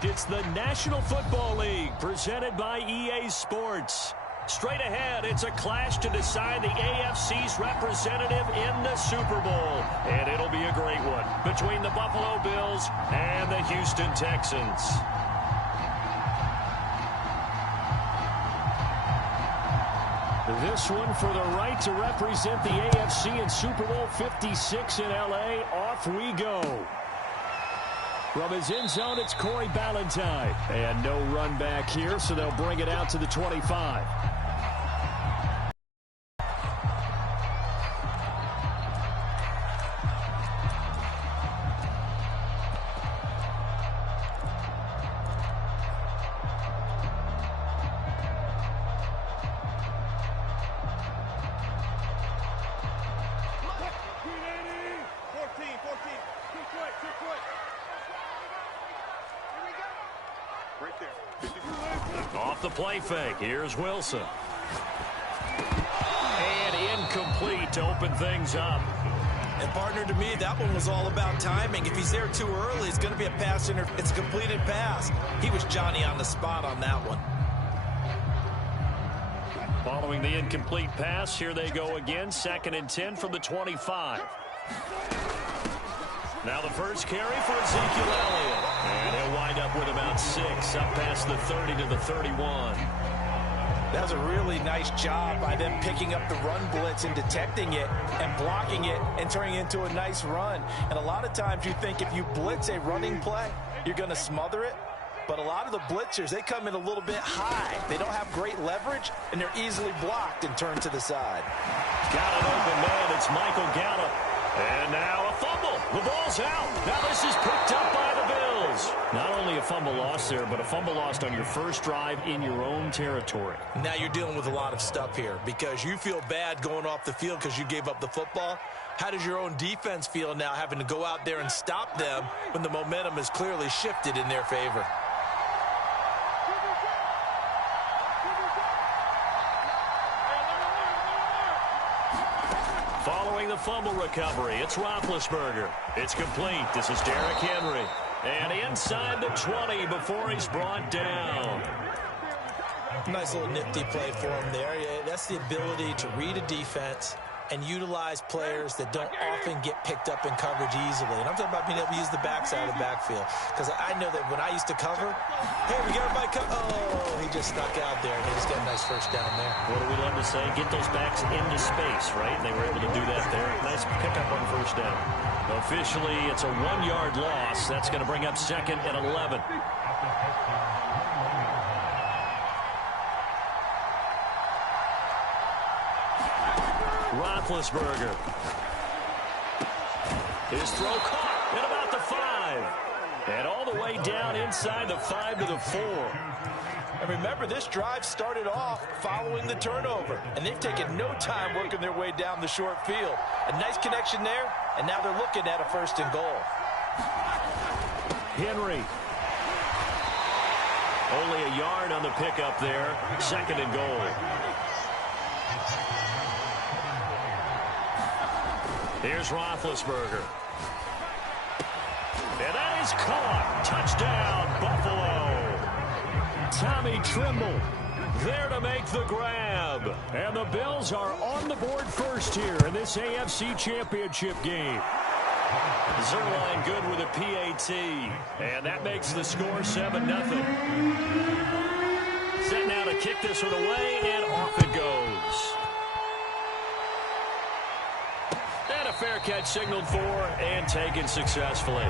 It's the National Football League presented by EA Sports. Straight ahead, it's a clash to decide the AFC's representative in the Super Bowl. And it'll be a great one between the Buffalo Bills and the Houston Texans. This one for the right to represent the AFC in Super Bowl 56 in LA. Off we go. From his end zone, it's Corey Ballantyne. And no run back here, so they'll bring it out to the 25. Off the play fake. Here's Wilson. And incomplete to open things up. And partner, to me, that one was all about timing. If he's there too early, it's going to be a pass it's a completed pass. He was Johnny on the spot on that one. Following the incomplete pass, here they go again. 2nd and 10 from the 25. Now the first carry for Ezekiel Elliott. And he'll wind up with about 6, up past the 30 to the 31. That was a really nice job by them picking up the run blitz and detecting it and blocking it and turning it into a nice run. And a lot of times you think if you blitz a running play, you're going to smother it. But a lot of the blitzers, they come in a little bit high. They don't have great leverage, and they're easily blocked and turned to the side. Got an open man. It's Michael Gallup. And now a fumble. The ball's out. Now this is picked up by the Bills. Not only a fumble lost there, but a fumble lost on your first drive in your own territory. Now you're dealing with a lot of stuff here because you feel bad going off the field because you gave up the football. How does your own defense feel now having to go out there and stop them when the momentum is clearly shifted in their favor? Following the fumble recovery, it's Roethlisberger. It's complete. This is Derrick Henry. And inside the 20 before he's brought down. Nice little nifty play for him there. That's the ability to read a defense and utilize players that don't often get picked up in coverage easily. And I'm talking about being able to use the backside of the backfield. Because I know that when I used to cover, hey, we got everybody oh, he just snuck out there, and he just got a nice first down there. What do we love to say? Get those backs into space, right? And they were able to do that there. Nice pickup on first down. Officially, it's a 1-yard loss. That's going to bring up 2nd and 11. Roethlisberger. His throw caught at about the 5. And all the way down inside the 5 to the 4. And remember, this drive started off following the turnover. And they've taken no time working their way down the short field. A nice connection there, and now they're looking at a 1st and goal. Henry. Only a yard on the pickup there. 2nd and goal. Here's Roethlisberger. And that is caught. Touchdown, Buffalo. Tommy Tremble there to make the grab. And the Bills are on the board first here in this AFC Championship game. Zerline good with a PAT. And that makes the score 7-0. Set now to kick this one away, and off it goes. And a fair catch signaled for and taken successfully.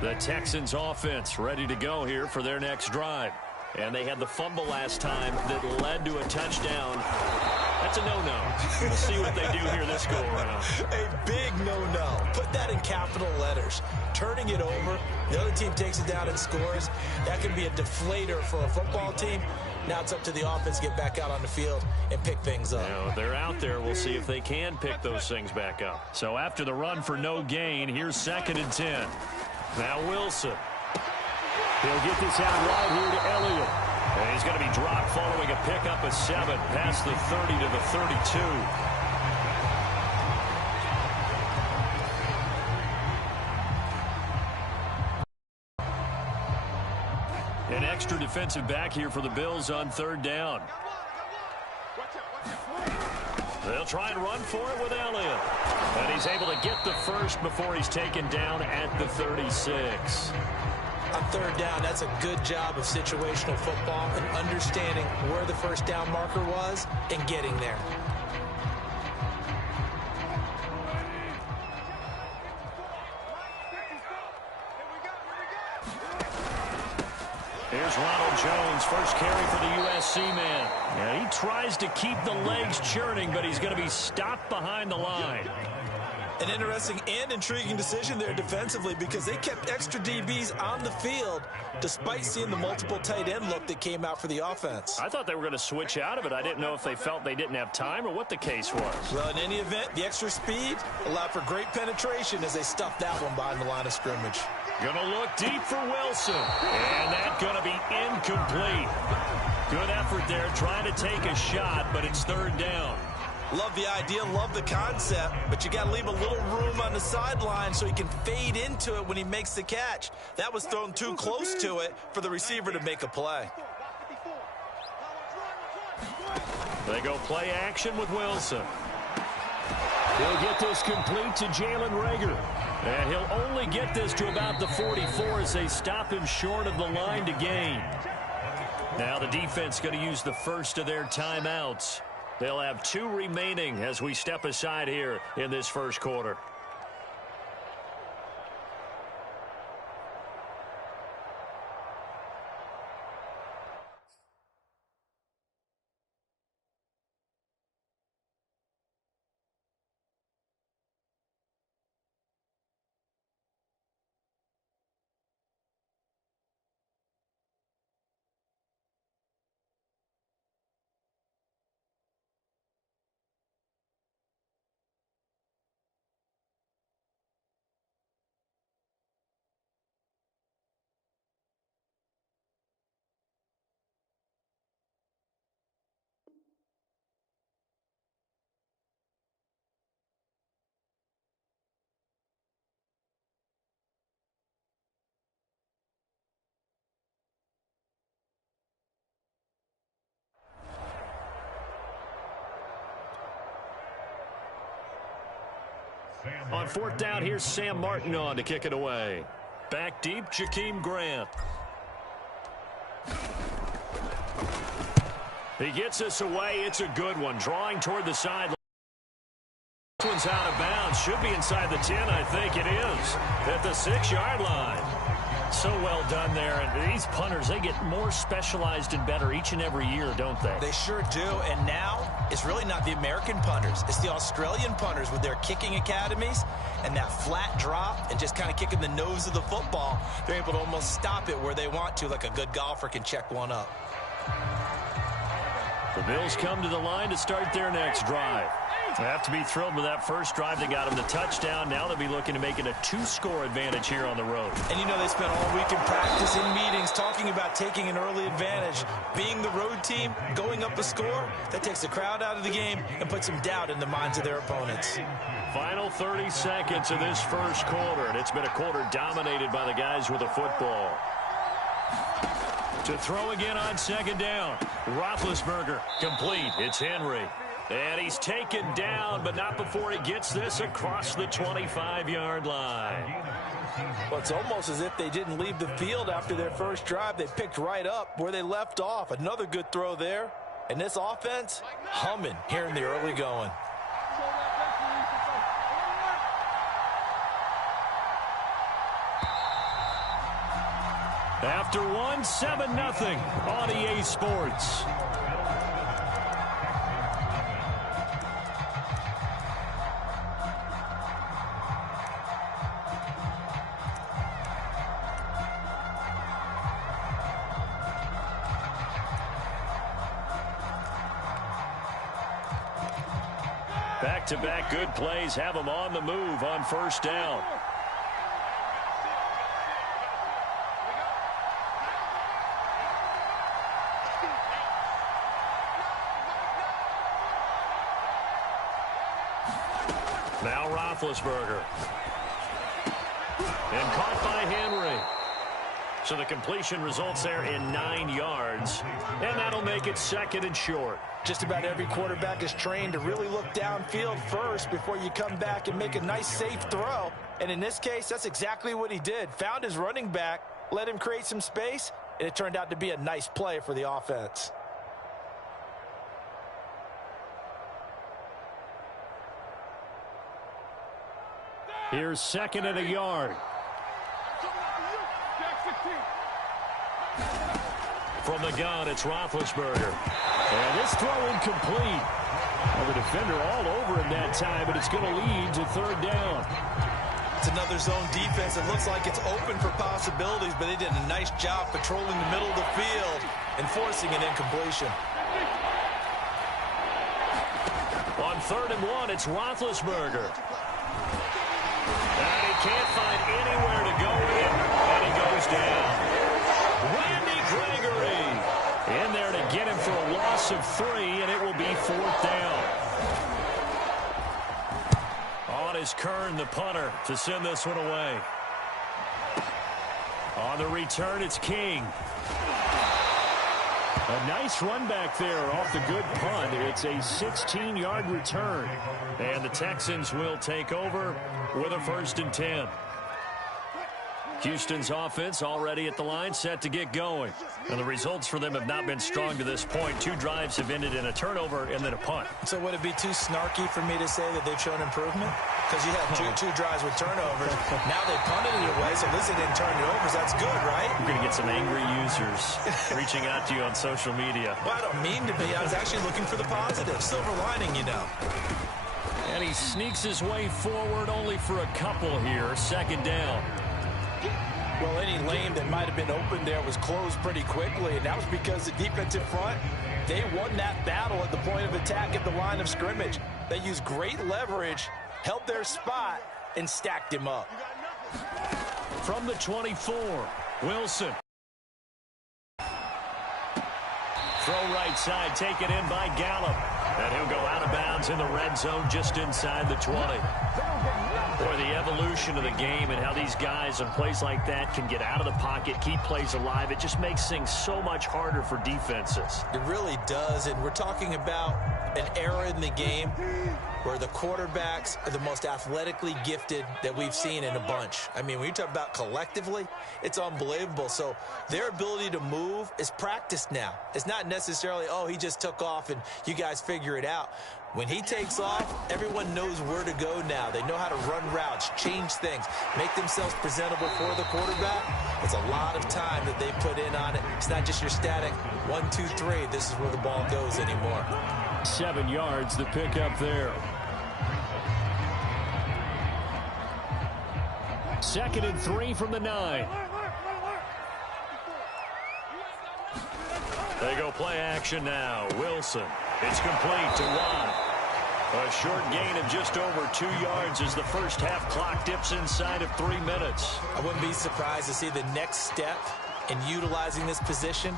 The Texans offense ready to go here for their next drive. And they had the fumble last time that led to a touchdown. That's a no-no. We'll see what they do here this go-around. A big no-no. Put that in capital letters. Turning it over, the other team takes it down and scores. That can be a deflator for a football team. Now it's up to the offense to get back out on the field and pick things up. Now, they're out there. We'll see if they can pick those things back up. So after the run for no gain, here's 2nd and 10. Now Wilson. He'll get this out wide here to Elliott. And he's going to be dropped following a pickup of 7 past the 30 to the 32. An extra defensive back here for the Bills on 3rd down. They'll try and run for it with Elliott. And he's able to get the first before he's taken down at the 36. On 3rd down, that's a good job of situational football and understanding where the first down marker was and getting there. Here's Ronald Jones, first carry for the USC man. And he tries to keep the legs churning, but he's going to be stopped behind the line. An interesting and intriguing decision there defensively because they kept extra DBs on the field despite seeing the multiple tight end look that came out for the offense. I thought they were going to switch out of it. I didn't know if they felt they didn't have time or what the case was. Well, in any event, the extra speed allowed for great penetration as they stuffed that one behind the line of scrimmage. Going to look deep for Wilson. And that's going to be incomplete. Good effort there trying to take a shot, but it's 3rd down. Love the idea, love the concept, but you got to leave a little room on the sideline so he can fade into it when he makes the catch. That was thrown too close to it for the receiver to make a play. They go play action with Wilson. He'll get this complete to Jalen Reagor. And he'll only get this to about the 44 as they stop him short of the line to gain. Now the defense going to use the first of their timeouts. They'll have 2 remaining as we step aside here in this first quarter. On 4th down, here's Sam Martin on to kick it away. Back deep, Jakeem Grant. He gets us away. It's a good one. Drawing toward the sideline. This one's out of bounds. Should be inside the 10. I think it is. At the 6-yard line. So well done there. And these punters, they get more specialized and better each and every year, don't they? They sure do. And now it's really not the American punters. It's the Australian punters with their kicking academies and that flat drop and just kind of kicking the nose of the football. They're able to almost stop it where they want to, like a good golfer can check one up. The Bills come to the line to start their next drive. They have to be thrilled with that first drive. They got them the touchdown. Now they'll be looking to make it a 2-score advantage here on the road. And you know they spent all week in practice, in meetings, talking about taking an early advantage. Being the road team, going up a score, that takes the crowd out of the game and puts some doubt in the minds of their opponents. Final 30 seconds of this first quarter, and it's been a quarter dominated by the guys with the football. To throw again on 2nd down. Roethlisberger complete. It's Henry. And he's taken down, but not before he gets this across the 25-yard line. Well, it's almost as if they didn't leave the field after their first drive. They picked right up where they left off. Another good throw there. And this offense, humming here in the early going. After one, 7-0 on EA Sports. Back-to-back good plays have them on the move on 1st down. Now Roethlisberger. And caught by Henry. So the completion results there in 9 yards. And that'll make it 2nd and short. Just about every quarterback is trained to really look downfield first before you come back and make a nice, safe throw. And in this case, that's exactly what he did. Found his running back, let him create some space, and it turned out to be a nice play for the offense. Here's 2nd and a yard. From the gun, it's Roethlisberger. And this throw incomplete. Well, the defender all over him that time, but it's going to lead to 3rd down. It's another zone defense. It looks like it's open for possibilities, but they did a nice job patrolling the middle of the field and forcing an incompletion. On 3rd and 1, it's Roethlisberger. And he can't find anywhere to go with it, and he goes down. Randy Gregory in there to get him for a loss of 3, and it will be 4th down. On is Kern, the punter, to send this one away. On the return, it's King. A nice run back there off the good punt. It's a 16-yard return. And the Texans will take over with a 1st and 10. Houston's offense already at the line, set to get going. And the results for them have not been strong to this point. 2 drives have ended in a turnover and then a punt. So would it be too snarky for me to say that they've shown improvement? Because you had two drives with turnovers. Now they punted it away, so at least they didn't turn it over. So that's good, right? You're going to get some angry users reaching out to you on social media. Well, I don't mean to be. I was actually looking for the positive. Silver lining, you know. And he sneaks his way forward only for a couple here. 2nd down. Well, any lane that might have been open there was closed pretty quickly, and that was because the defensive front, they won that battle at the point of attack at the line of scrimmage. They used great leverage, held their spot, and stacked him up. From the 24, Wilson. Throw right side, taken in by Gallup. And he'll go out of bounds in the red zone just inside the 20. Boy, the evolution of the game and how these guys in plays like that can get out of the pocket, keep plays alive, it just makes things so much harder for defenses. It really does, and we're talking about an era in the game where the quarterbacks are the most athletically gifted that we've seen in a bunch. I mean, when you talk about collectively, it's unbelievable. So their ability to move is practiced now. It's not necessarily, oh, he just took off and you guys figure it out. When he takes off, everyone knows where to go now. They know how to run routes, change things, make themselves presentable for the quarterback. It's a lot of time that they put in on it. It's not just your static 1, 2, 3. This is where the ball goes anymore. 7 yards, the pickup there. 2nd and 3 from the 9. They go play action now. Wilson. It's complete to Watt. A short gain of just over 2 yards as the first half clock dips inside of 3 minutes. I wouldn't be surprised to see the next step in utilizing this position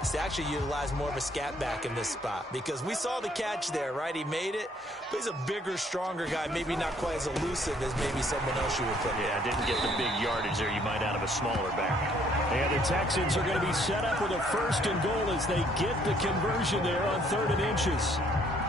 is to actually utilize more of a scat back in this spot, because we saw the catch there, right? He made it, but he's a bigger, stronger guy, maybe not quite as elusive as maybe someone else you would put. Yeah, didn't get the big yardage there you might out of a smaller back. And the Texans are going to be set up with a 1st and goal as they get the conversion there on 3rd and inches.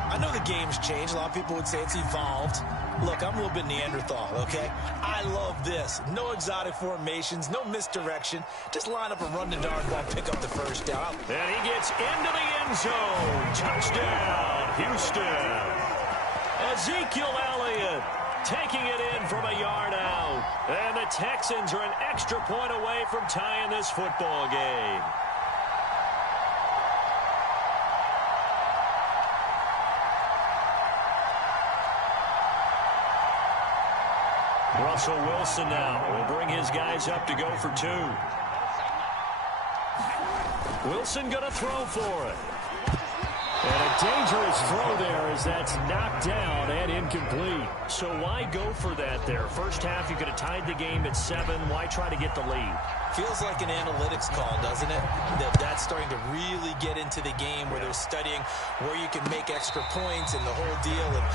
I know the game's changed. A lot of people would say it's evolved. Look, I'm a little bit Neanderthal, okay? I love this. No exotic formations, no misdirection. Just line up and run the darn ball, pick up the 1st down. And he gets into the end zone. Touchdown, Houston. Ezekiel Elliott taking it in from a yard out. And the Texans are an extra point away from tying this football game. Russell Wilson now will bring his guys up to go for 2. Wilson going to throw for it. And a dangerous throw there as that's knocked down and incomplete. So why go for that there? First half, you could have tied the game at 7. Why try to get the lead? Feels like an analytics call, doesn't it? That's starting to really get into the game where they're studying where you can make extra points and the whole deal and,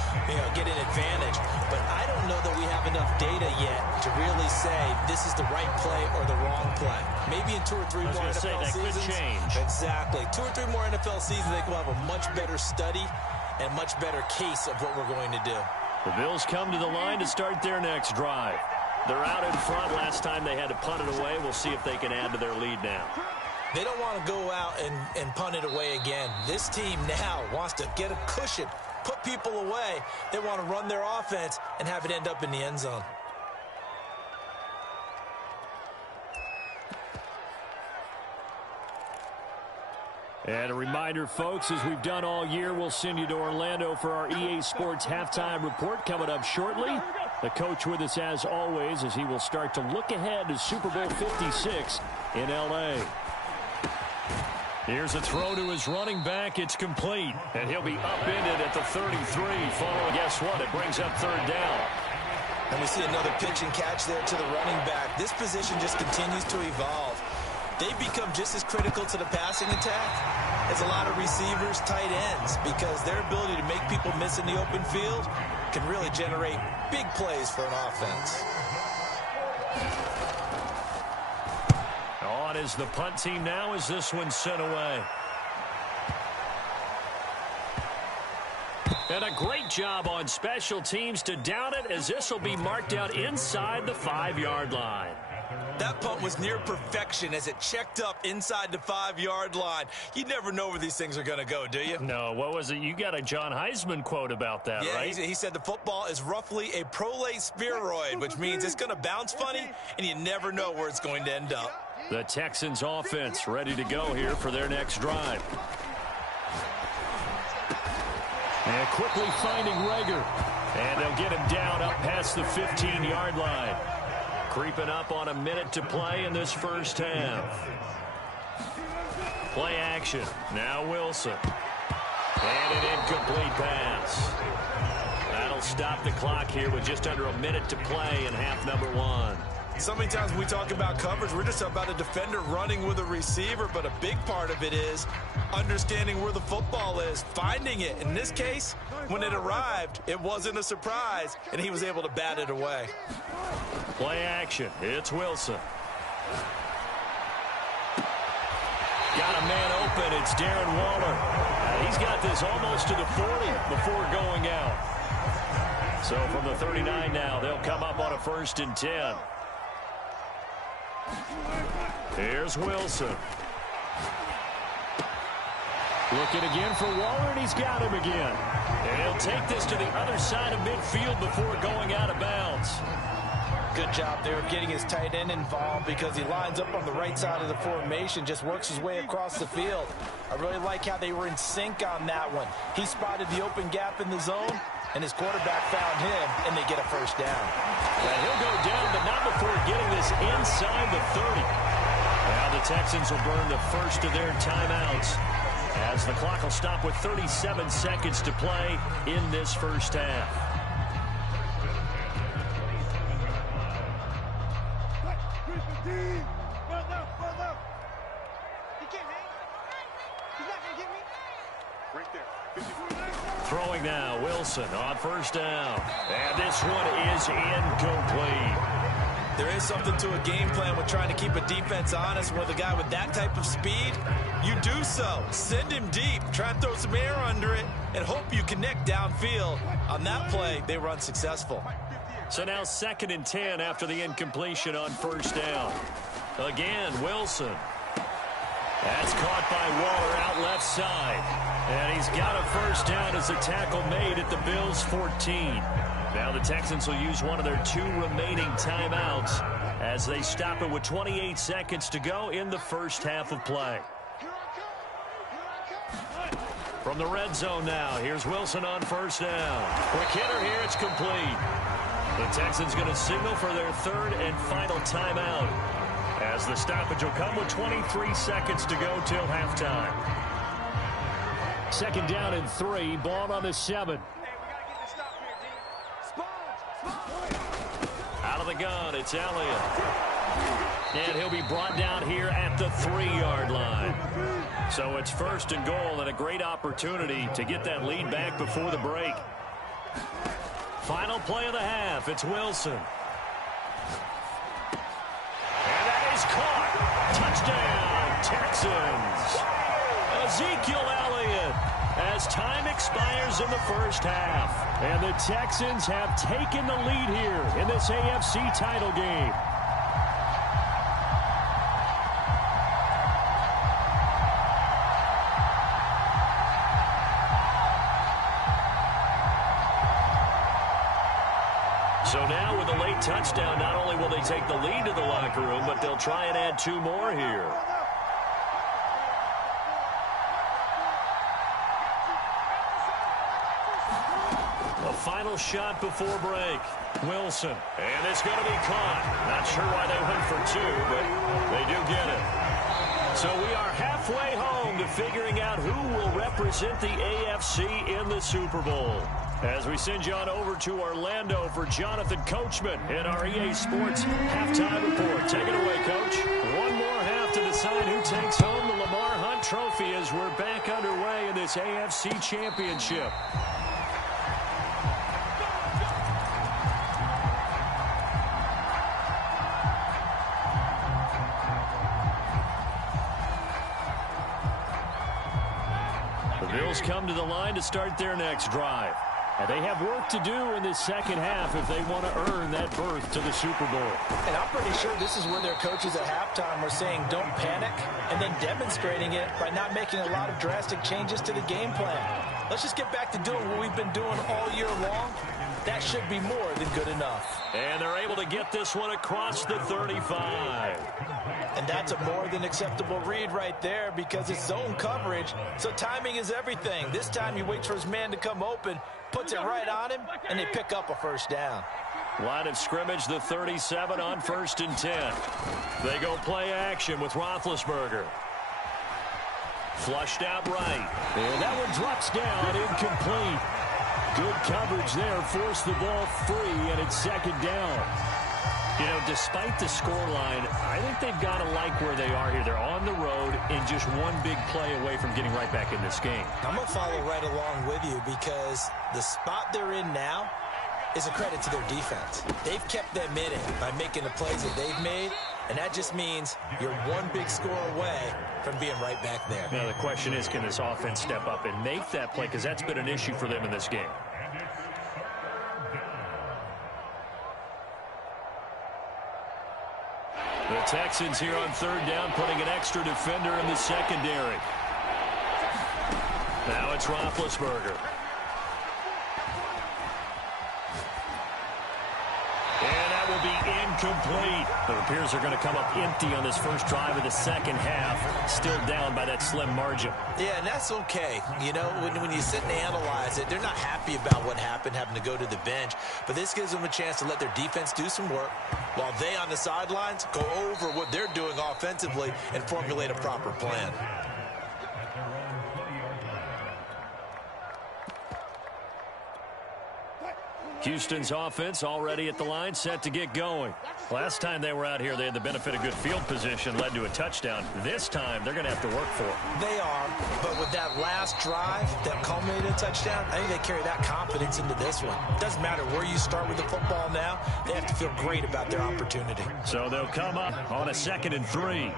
get an advantage. But I don't know that we have enough data yet to really say this is the right play or the wrong play. Maybe in 2 or 3 more NFL seasons. Could change. Exactly. 2 or 3 more NFL seasons, they will have a much better study and much better case of what we're going to do. The Bills come to the line to start their next drive. They're out in front. Last time they had to punt it away. We'll see if they can add to their lead now. They don't want to go out and punt it away again. This team now wants to get a cushion, put people away. They want to run their offense and have it end up in the end zone. And a reminder, folks, as we've done all year, we'll send you to Orlando for our EA Sports halftime report coming up shortly. The coach with us as always as he will start to look ahead to Super Bowl 56 in L.A. Here's a throw to his running back. It's complete. And he'll be upended at the 33. Following, guess what? It brings up third down. And we see another pitch and catch there to the running back. This position just continues to evolve. They become just as critical to the passing attack as a lot of receivers, tight ends, because their ability to make people miss in the open field can really generate big plays for an offense. On is the punt team now as this one's sent away. And a great job on special teams to down it as this will be marked out inside the 5-yard line. That punt was near perfection as it checked up inside the 5-yard line. You never know where these things are going to go, do you? No, what was it? You got a John Heisman quote about that, right? He said the football is roughly a prolate spheroid, which means it's going to bounce funny, and you never know where it's going to end up. The Texans offense ready to go here for their next drive. And quickly finding Rager. And they'll get him down up past the 15-yard line. Creeping up on a minute to play in this first half. Play action. Now Wilson. And an incomplete pass. That'll stop the clock here with just under a minute to play in half number 1. So many times when we talk about coverage, we're just about a defender running with a receiver, but a big part of it is understanding where the football is, finding it. In this case, when it arrived, it wasn't a surprise, and he was able to bat it away. Play action. It's Wilson. Got a man open. It's Darren Waller. He's got this almost to the 40 before going out. So from the 39 now, they'll come up on a 1st and 10. Here's Wilson. Looking again for Waller, and he's got him again. And he'll take this to the other side of midfield before going out of bounds. Good job there of getting his tight end involved because he lines up on the right side of the formation, just works his way across the field. I really like how they were in sync on that one. He spotted the open gap in the zone, and his quarterback found him, and they get a first down. And he'll go down, but not before getting this inside the 30. Now the Texans will burn the first of their timeouts as the clock will stop with 37 seconds to play in this first half. Throwing now, Wilson on 1st down. And this one is incomplete. There is something to a game plan with trying to keep a defense honest with a guy with that type of speed. You do so. Send him deep. Try and throw some air under it and hope you connect downfield. On that play, they were unsuccessful. So now 2nd and 10 after the incompletion on 1st down. Again, Wilson. That's caught by Waller out left side. And he's got a first down as a tackle made at the Bills' 14. Now the Texans will use one of their 2 remaining timeouts as they stop it with 28 seconds to go in the first half of play. From the red zone now, here's Wilson on 1st down. Quick hitter here, it's complete. The Texans going to signal for their 3rd and final timeout as the stoppage will come with 23 seconds to go till halftime. Second down and 3. Ball on the 7. Out of the gun, it's Elliott. And he'll be brought down here at the 3-yard line. So it's 1st and goal, and a great opportunity to get that lead back before the break. Final play of the half. It's Wilson. And that is caught. Touchdown, Texans. Ezekiel Elliott as time expires in the first half. And the Texans have taken the lead here in this AFC title game. So now with a late touchdown, not only will they take the lead to the locker room, but they'll try and add 2 more here. A final shot before break. Wilson. And it's going to be caught. Not sure why they went for 2, but they do get it. So we are halfway home to figuring out who will represent the AFC in the Super Bowl. As we send you on over to Orlando for Jonathan Coachman in our EA Sports halftime report. Take it away, Coach. One more half to decide who takes home the Lamar Hunt Trophy as we're back underway in this AFC Championship. The Bills come to the line to start their next drive. And they have work to do in this second half if they want to earn that berth to the Super Bowl. And I'm pretty sure this is where their coaches at halftime were saying don't panic, and then demonstrating it by not making a lot of drastic changes to the game plan. Let's just get back to doing what we've been doing all year long. That should be more than good enough. And they're able to get this one across the 35. And that's a more than acceptable read right there because it's zone coverage, so timing is everything. This time he waits for his man to come open, puts it right on him, and they pick up a first down. Line of scrimmage, the 37 on 1st and 10. They go play action with Roethlisberger. Flushed out right. And that one drops down, incomplete. Good coverage there, forced the ball free, and it's 2nd down. You know, despite the scoreline, I think they've got to like where they are here. They're on the road and just one big play away from getting right back in this game. I'm going to follow right along with you because the spot they're in now is a credit to their defense. They've kept them in it by making the plays that they've made, and that just means you're one big score away from being right back there. Now, the question is, can this offense step up and make that play? Because that's been an issue for them in this game. The Texans here on 3rd down, putting an extra defender in the secondary. Now it's Roethlisberger. And that will be incomplete. It appears they're going to come up empty on this first drive of the second half. Still down by that slim margin. Yeah, and that's okay. You know, when you sit and analyze it, they're not happy about what happened, having to go to the bench. But this gives them a chance to let their defense do some work while they on the sidelines go over what they're doing offensively and formulate a proper plan. Houston's offense already at the line, set to get going. Last time they were out here, they had the benefit of good field position, led to a touchdown. This time, they're going to have to work for it. They are, but with that last drive that culminated in a touchdown, I think they carry that confidence into this one. It doesn't matter where you start with the football now. They have to feel great about their opportunity. So they'll come up on a 2nd and 3.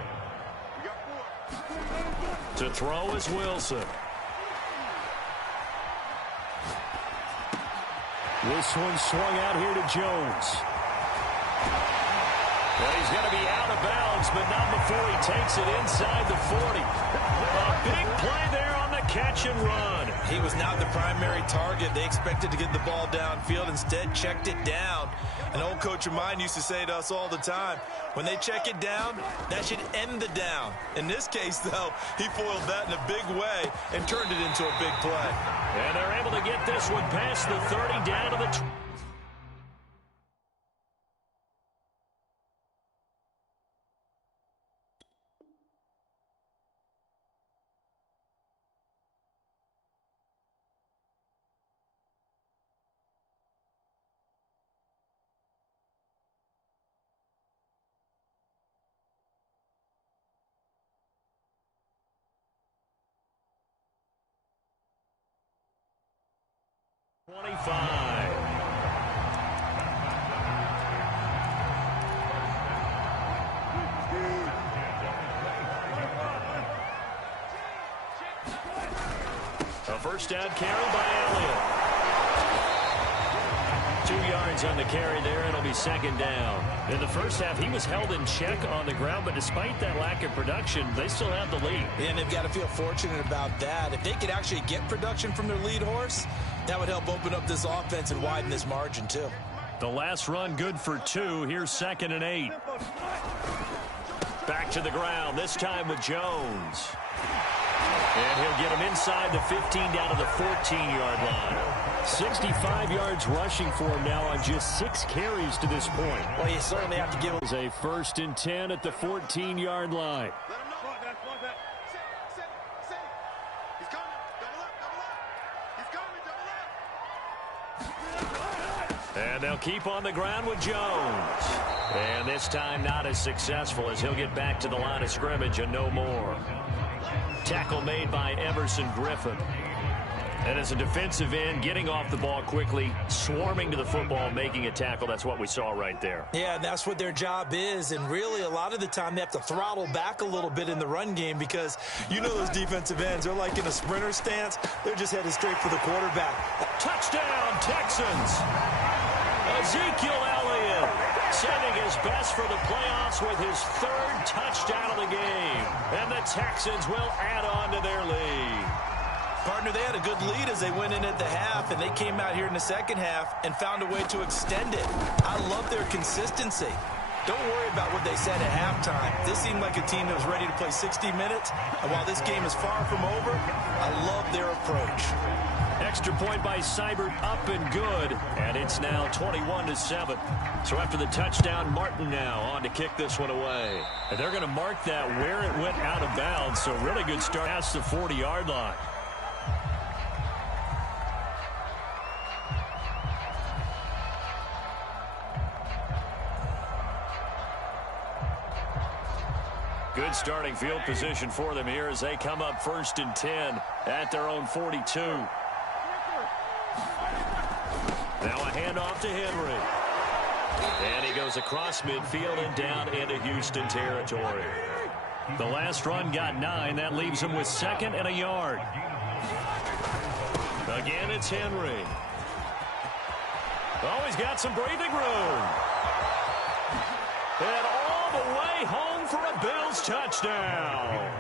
To throw is Wilson. This one swung out here to Jones. Well, he's going to be out of bounds, but not before he takes it inside the 40. A big play there on the catch and run. He was not the primary target. They expected to get the ball downfield. Instead, checked it down. An old coach of mine used to say to us all the time, when they check it down, that should end the down. In this case, though, he foiled that in a big way and turned it into a big play. And they're able to get this one past the 30 down to the 25. A first down carry by Elliott. 2 yards on the carry there. It'll be second down. In the first half, he was held in check on the ground, but despite that lack of production, they still have the lead. And they've got to feel fortunate about that. If they could actually get production from their lead horse, that would help open up this offense and widen this margin, too. The last run good for 2. Here's 2nd and 8. Back to the ground, this time with Jones. And he'll get him inside the 15 down to the 14-yard line. 65 yards rushing for him now on just 6 carries to this point. Well, you certainly have to give him a 1st and 10 at the 14-yard line. And they'll keep on the ground with Jones. And this time not as successful as he'll get back to the line of scrimmage and no more. Tackle made by Everson Griffin. And as a defensive end, getting off the ball quickly, swarming to the football, making a tackle. That's what we saw right there. Yeah, that's what their job is. And really, a lot of the time, they have to throttle back a little bit in the run game because you know those defensive ends. They're like in a sprinter stance. They're just headed straight for the quarterback. Touchdown, Texans. Ezekiel Elliott sending his best for the playoffs with his 3rd touchdown of the game. And the Texans will add on to their lead. Partner, they had a good lead as they went in at the half, and they came out here in the second half and found a way to extend it. I love their consistency. Don't worry about what they said at halftime. This seemed like a team that was ready to play 60 minutes, and while this game is far from over, I love their approach. Extra point by Seibert, up and good, and it's now 21-7. So after the touchdown, Martin now on to kick this one away. And they're going to mark that where it went out of bounds, so really good start past the 40-yard line. Good starting field position for them here as they come up 1st and 10 at their own 42. Now a handoff to Henry. And he goes across midfield and down into Houston territory. The last run got 9. That leaves him with 2nd and a yard. Again, it's Henry. Oh, he's got some breathing room. And all the way home for a Bills touchdown.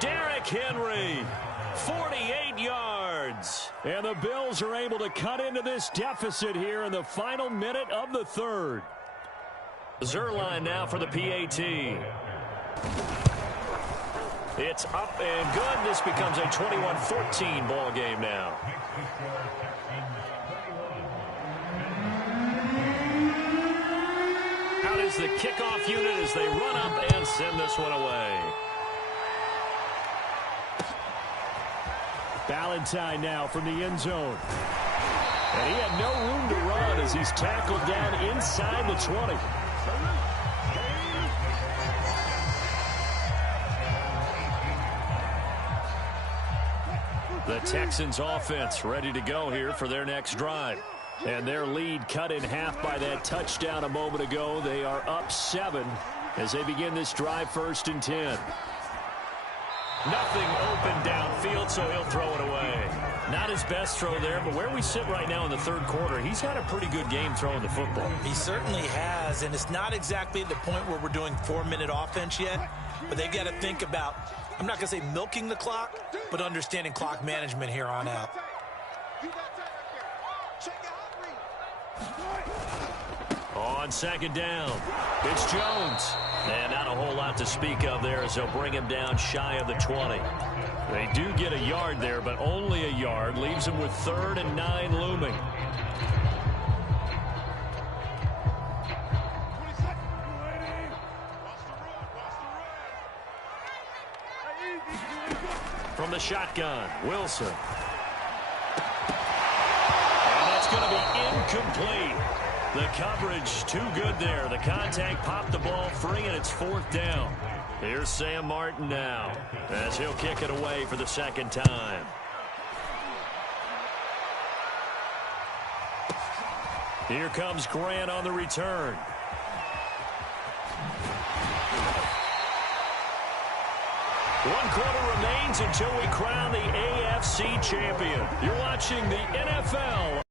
Derrick Henry, 48 yards. And the Bills are able to cut into this deficit here in the final minute of the 3rd. Zerline now for the PAT. It's up and good. This becomes a 21-14 ball game now. Out is the kickoff unit as they run up and send this one away. Ballantyne now from the end zone. And he had no room to run as he's tackled down inside the 20. The Texans offense ready to go here for their next drive. And their lead cut in half by that touchdown a moment ago. They are up 7 as they begin this drive 1st and 10. Nothing open downfield, so he'll throw it away. Not his best throw there, but where we sit right now in the 3rd quarter, he's had a pretty good game throwing the football. He certainly has, and it's not exactly the point where we're doing 4-minute offense yet, but they've got to think about, I'm not going to say milking the clock, but understanding clock management here on out. On 2nd down, it's Jones. And not a whole lot to speak of there as they'll bring him down shy of the 20. They do get a yard there, but only a yard. Leaves him with 3rd and 9 looming. From the shotgun, Wilson. And that's going to be incomplete. The coverage too good there. The contact popped the ball free, and it's 4th down. Here's Sam Martin now as he'll kick it away for the 2nd time. Here comes Grant on the return. One quarter remains until we crown the AFC champion. You're watching the NFL